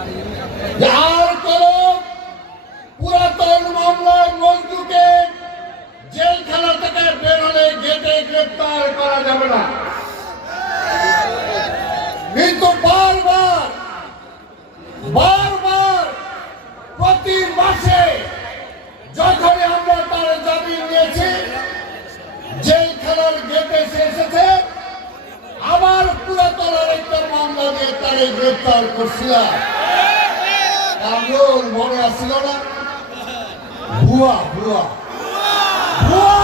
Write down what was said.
আর কোন পুরাতন মামলায় মজদুকে জেলখানা থেকে বেরোলে গেটে গ্রেপ্তার করা যাবে না। কিন্তু বারবার প্রতি মাসে যখনই আমরা তার জামিন নিয়েছি, জেলখানার গেটে এসেছে, আবার পুরাতন আরেকটা মামলা দিয়ে তারে গ্রেপ্তার করছিলাম। মনে আসছিল না? ভুয়া ভুয়া ভুয়া